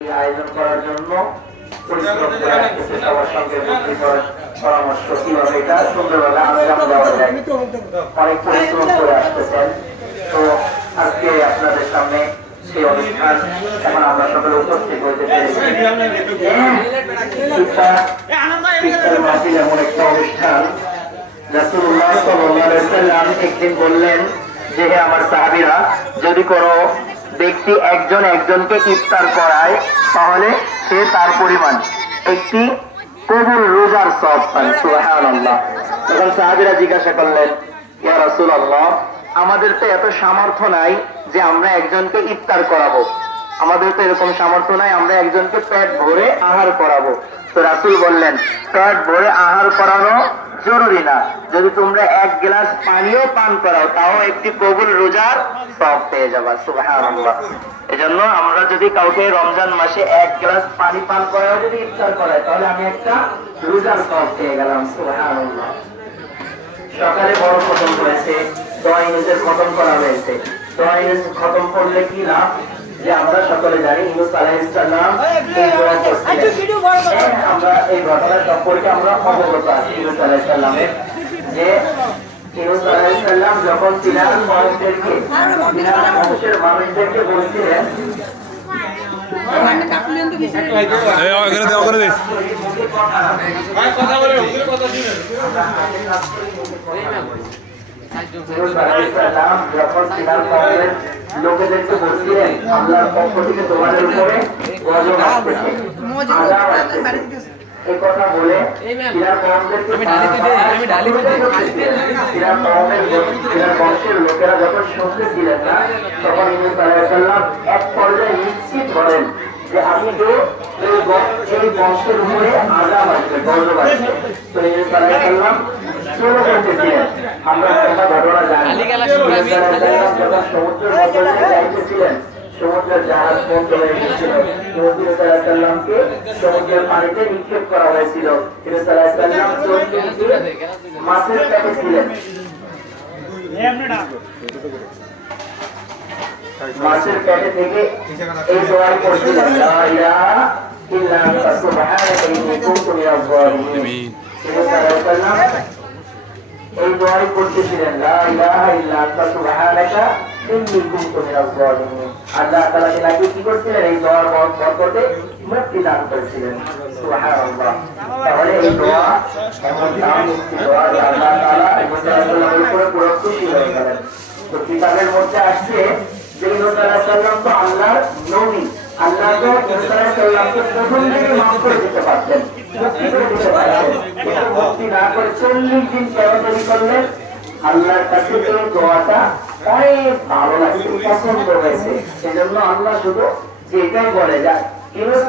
আয়োজন করার জন্য পরিশ্রম করে আসতেছে সবার সঙ্গে বন্ধু করার পরামর্শ কিভাবে এটা সুন্দরভাবে আঞ্জাম দেওয়া যায় অনেক পরিশ্রম করে আসতেছেন। তো আজকে আপনাদের সামনে সেই অনুষ্ঠান এখন আমরা সকলে উপস্থিত হইতে পেরেছি। এমন একটা অনুষ্ঠান রাসূলুল্লাহ সাল্লাল্লাহু আলাইহি ওয়াসাল্লাম একদিন বললেন যে হে আমার সাহাবীরা, যদি কোনো ব্যক্তি একজন একজনকে ইফতার করায় তাহলে সে তার পরিমাণ একটি কবুল রোজার সওয়াব পায়। সুবহানাল্লাহ। তখন সাহাবীরা জিজ্ঞাসা করলেন, ইয়া রাসূলুল্লাহ, আমাদের তো এত সামর্থ্য নাই যে আমরা একজনকে ইফতার করাবো, আমাদের তো এরকম সামর্থ্য নাই আমরা একজনকে পেট ভরে আহার করাবো। তো রাসূল বললেন, পেট ভরে আহার করানো জরুরি না, যদি তোমরা এক গ্লাস পানিও পান করাও তাও একটি কবুল রোজার সওয়াব পেয়ে যাবা। সুবহানাল্লাহ। এজন্য আমরা যদি কাউকে রমজান মাসে এক গ্লাস পানি পান করাও যদি ইফতার করাই তাহলে আমি একটা রোজার সওয়াব পেয়ে গেলাম। সুবহানাল্লাহ। সকালে বড় খতম হয়েছে, দোয়া ইউনুসের খতম করা হয়েছে। দোয়া ইউনুস খতম করলে কি লাভ, যে আমরা সকলে জানি ইউনুস আলাইহিস সালাম আমরা এই ঘটনা সম্পর্কে আমরা অবগত আছি। ইউনুস আলাইহিস সালামের যে ইউনুস আলাইহিস সালাম যখন তিনার মানুষদেরকে বলছিলেন লোকেদেরকে বলছিলেন আল্লাহর পক্ষ থেকে তোমাদের উপরে গজব আসতেছে, আযাব আসতেছে, এই কথা বলে বংশের লোকেরা যখন শুনতেছিলেন না তখন ইউনুস আলাইহিস সালাম এক পর্যায়ে নিশ্চিত করেন যে আমি তো এই বংশের উপরে আযাব আসবে, গজব আসবে। তো ইউনুস আলাইহিস সালাম চলে করতেছিলেন। আমরা একটা ঘটনা জানি, যখন সমুদ্রের মধ্যে যাইতেছিলেন সমুদ্রের জাহাজ বন্ধ হয়ে গিয়েছিল, ইউনুস আলাইহিস সালামকে সমুদ্রের পানিতে নিক্ষেপ করা হয়েছিল। ইউনুস আলাইহিস সালাম মাছের পেটে ছিলেন, মাছের পেটে থেকে এই দোয়া করছিলেন, লা ইলাহা ইল্লা আনতা সুবহানাকা ইন্নী কুনতু মিনাজ জালিমিন। ইউনুস আলাইহিস সালাম এই দোয়া করতেছিলেন, লা ইলাহা ইল্লা আনতা সুবহানাকা ইন্নী কুনতু মিনাজ জালিমিন। আল্লাহ তাআলা তাকে কি করছিলেন, এই দোয়ার বরকতে মুক্তি দান করেছিলেন। সুবহানাল্লাহ। তাহলে এই দোয়া এমন দামি দোয়া যে আল্লাহ তাআলা ইউনুস আলাইহিস সালামের উপরে পুরো খুশি হয়ে গেলেন। তো কিতাবের মধ্যে আসছে যে ইউনুস আলাইহিস সালাম তো আল্লাহর নবী, আল্লাহ তো ইউনুস আলাইহিস সালামকে প্রথম থেকে মাফ করে দিতে পারতেন, মুক্তি করে দিতে পারতেন, কিন্তু মুক্তি না করে 40 দিন কেরামতি করলেন। আল্লাহর কাছে এই দোয়াটা অনেক ভালো লাগছে, পছন্দ হয়েছে। সেজন্য আল্লাহ শুধু যে এটাই বলে যায় ইউনুস